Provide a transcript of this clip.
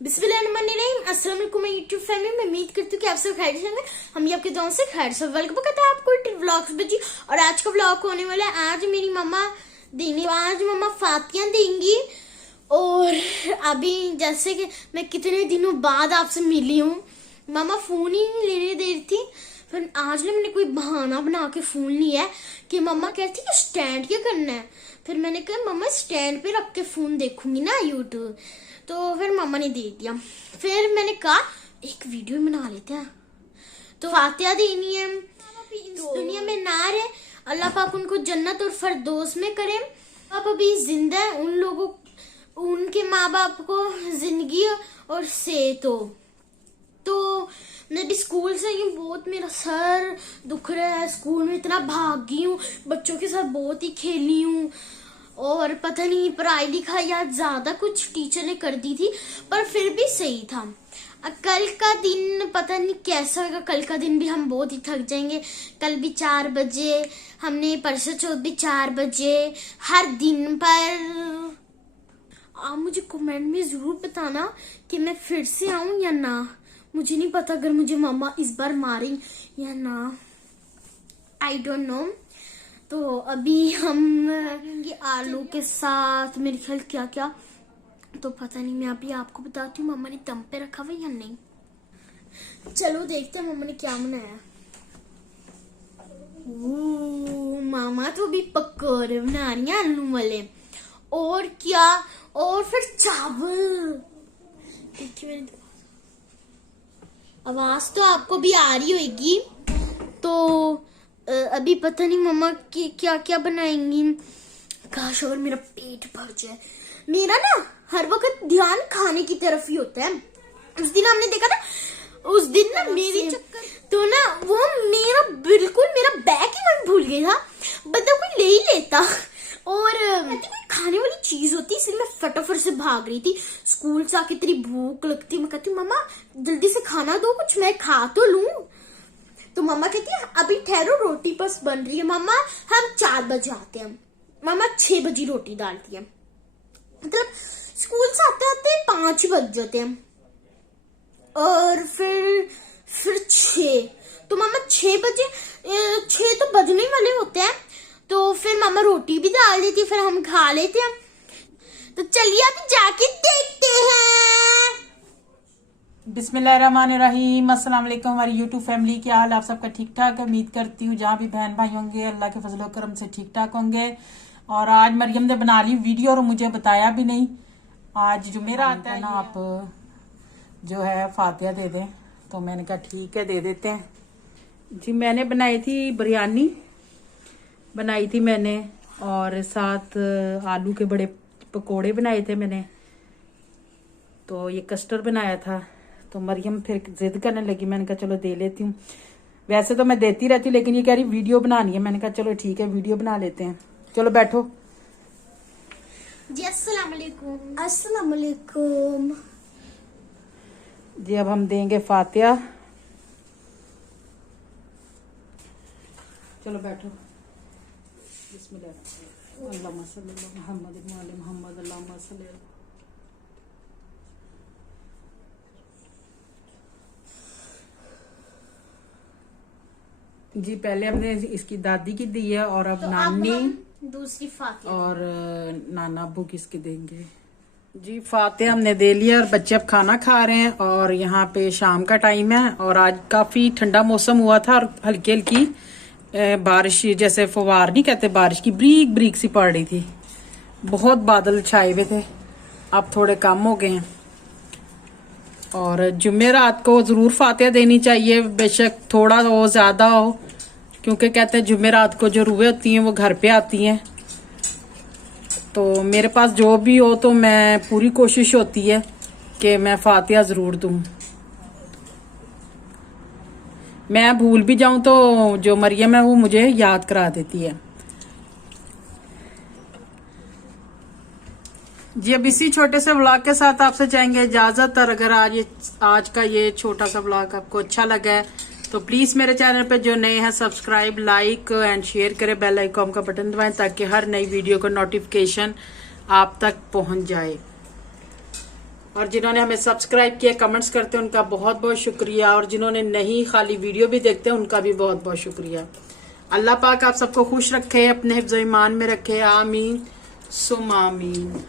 बिस्मिल्लाहिर्रहमानिर्रहीम। अस्सलाम वालेकुम यूट्यूब फैमिली में उम्मीद करती हूँ कि आप सब खैरियत से होंगे। हम भी आपके दुआओं से खैर सब वेलकम करते हैं आपको व्लॉग्स बजी। और आज का व्लॉग होने वाला है, आज मेरी मम्मा फातिया देंगी। और अभी जैसे कि मैं कितने दिनों बाद आपसे मिली हूँ, मम्मा फोन ही नहीं लेने दे रही थी। फिर आज ना मैंने कोई बहाना बना के फोन लिया है कि मम्मा कहती है स्टैंड क्या करना है। फिर मैंने कहा मम्मा स्टैंड पे रख के फोन देखूंगी ना यूट्यूब। तो फिर मम्मा ने दे दिया। फिर मैंने कहा एक वीडियो बना लेते हैं। तो फातिया देनी है। इस दुनिया में ना रहे, अल्लाह पाक उनको जन्नत और फरदौस में करे। आप अभी जिंदा है, उन लोगों उनके माँ बाप को जिंदगी और सेहत हो। तो मैं भी स्कूल से ही बहुत, मेरा सर दुख रहा है। स्कूल में इतना भागी हूँ, बच्चों के साथ बहुत ही खेली हूँ। और पता नहीं पढ़ाई लिखाई आज ज्यादा कुछ टीचर ने कर दी थी, पर फिर भी सही था। कल का दिन पता नहीं कैसा होगा। कल का दिन भी हम बहुत ही थक जाएंगे। कल भी 4 बजे, हमने परसों चौथ भी 4 बजे, हर दिन पर। आप मुझे कमेंट में जरूर बताना कि मैं फिर से आऊं या ना। मुझे नहीं पता अगर मुझे मम्मा इस बार मारेंगे या ना, आई डोंट नो। तो अभी हम आलू के साथ मेरे ख्याल क्या क्या तो पता नहीं। मैं अभी आपको बताती हूँ मम्मा ने दम पे रखा हुआ या नहीं। चलो देखते हैं मम्मा ने क्या बनाया। मामा तो भी पकौड़े बना रही है आलू वाले। और क्या, और फिर चावल। एक मिनट, आवाज तो आपको भी आ रही होगी। तो अभी पता नहीं मम्मा की क्या क्या बनाएंगी। काश अगर मेरा पेट भर जाए। मेरा ना हर वक्त ध्यान खाने की तरफ ही होता है। उस दिन हमने देखा था, उस दिन ना मेरी चक्कर तो ना वो मेरा बिल्कुल मेरा बैग ही मैं भूल गया था। बंदा कोई ले ही लेता। और कोई खाने वाली चीज होती, इसलिए मैं फटाफट से भाग रही थी। स्कूल से आके तेरी भूख लगती, मैं कहती हूँ मम्मा जल्दी से खाना दो, कुछ मैं खा तो लूं। तो मम्मा कहती है अभी ठहरो, रोटी बस बन रही है मम्मा, हम 4 बजे आते हैं। मम्मा 6 बजे रोटी डालती है। मतलब स्कूल से आते आते 5 बज जाते हैं। और फिर 6, तो मम्मा 6 बजे 6 तो बजने वाले होते हैं। तो फिर मम्मा रोटी भी डाल देती है, फिर हम खा लेते हैं। तो चलिए अभी जाके देखते हैं। बिस्मिल्लाहिर्रहमानिर्रहीम। अस्सलाम वालेकुम हमारी यूट्यूब फैमिली, क्या हाल आप सबका? ठीक ठाक है, उम्मीद करती हूँ जहाँ भी बहन भाई होंगे अल्लाह के फजल करम से ठीक ठाक होंगे। और आज मरियम ने बना ली वीडियो और मुझे बताया भी नहीं। आज जो मेरा आता है ना, आप जो है फातिया दे दें। तो मैंने कहा ठीक है दे देते हैं जी। मैंने बनाई थी बिरयानी, बनाई थी मैंने, और साथ आलू के बड़े पकोड़े बनाए थे मैंने। तो ये कस्टर्ड बनाया था। तो मरियम फिर जिद करने लगी, मैंने कहा चलो दे लेती हूँ। वैसे तो मैं देती रहती हूँ, लेकिन ये कह रही वीडियो बनानी है। मैंने कहा चलो ठीक है वीडियो बना लेते हैं। चलो बैठो जी। अस्सलाम वालेकुम। अस्सलाम वालेकुम जी। अब हम देंगे फातिया। चलो बैठो। बिस्मिल्लाह। अल्लाहुम्मा सल्ली अला मुहम्मद व अला मुहम्मद। अल्लाहुम्मा सल्ली। जी पहले हमने इसकी दादी की दी है, और अब नानी दूसरी फातिया और नाना अब्बू किसकी देंगे जी। फातिया हमने दे लिया और बच्चे अब खाना खा रहे हैं। और यहाँ पे शाम का टाइम है और आज काफी ठंडा मौसम हुआ था और हल्की हल्की बारिश, जैसे फवार नहीं कहते, बारिश की ब्रीक ब्रीक सी पड़ रही थी। बहुत बादल छाए हुए थे, अब थोड़े कम हो गए हैं। और जुमेरात को जरूर फातिया देनी चाहिए, बेशक थोड़ा हो ज्यादा हो, क्योंकि कहते हैं जुमेरात को जो रूहें होती हैं वो घर पे आती हैं। तो मेरे पास जो भी हो तो मैं पूरी कोशिश होती है कि मैं फातिया जरूर दूं। मैं भूल भी जाऊं तो जो मरियम है वो मुझे याद करा देती है जी। अब इसी छोटे से व्लॉग के साथ आपसे चाहेंगे इजाजत। और अगर आज का ये छोटा सा व्लॉग आपको अच्छा लगा है तो प्लीज मेरे चैनल पे जो नए हैं सब्सक्राइब, लाइक एंड शेयर करें। बेल आइकॉन का बटन दबाएं ताकि हर नई वीडियो का नोटिफिकेशन आप तक पहुंच जाए। और जिन्होंने हमें सब्सक्राइब किया, कमेंट्स करते हैं, उनका बहुत बहुत शुक्रिया। और जिन्होंने नहीं खाली वीडियो भी देखते हैं उनका भी बहुत बहुत शुक्रिया। अल्लाह पाक आप सबको खुश रखे, अपने हिफ्ज़-ओ-ईमान में रखे। आमीन सुम आमीन।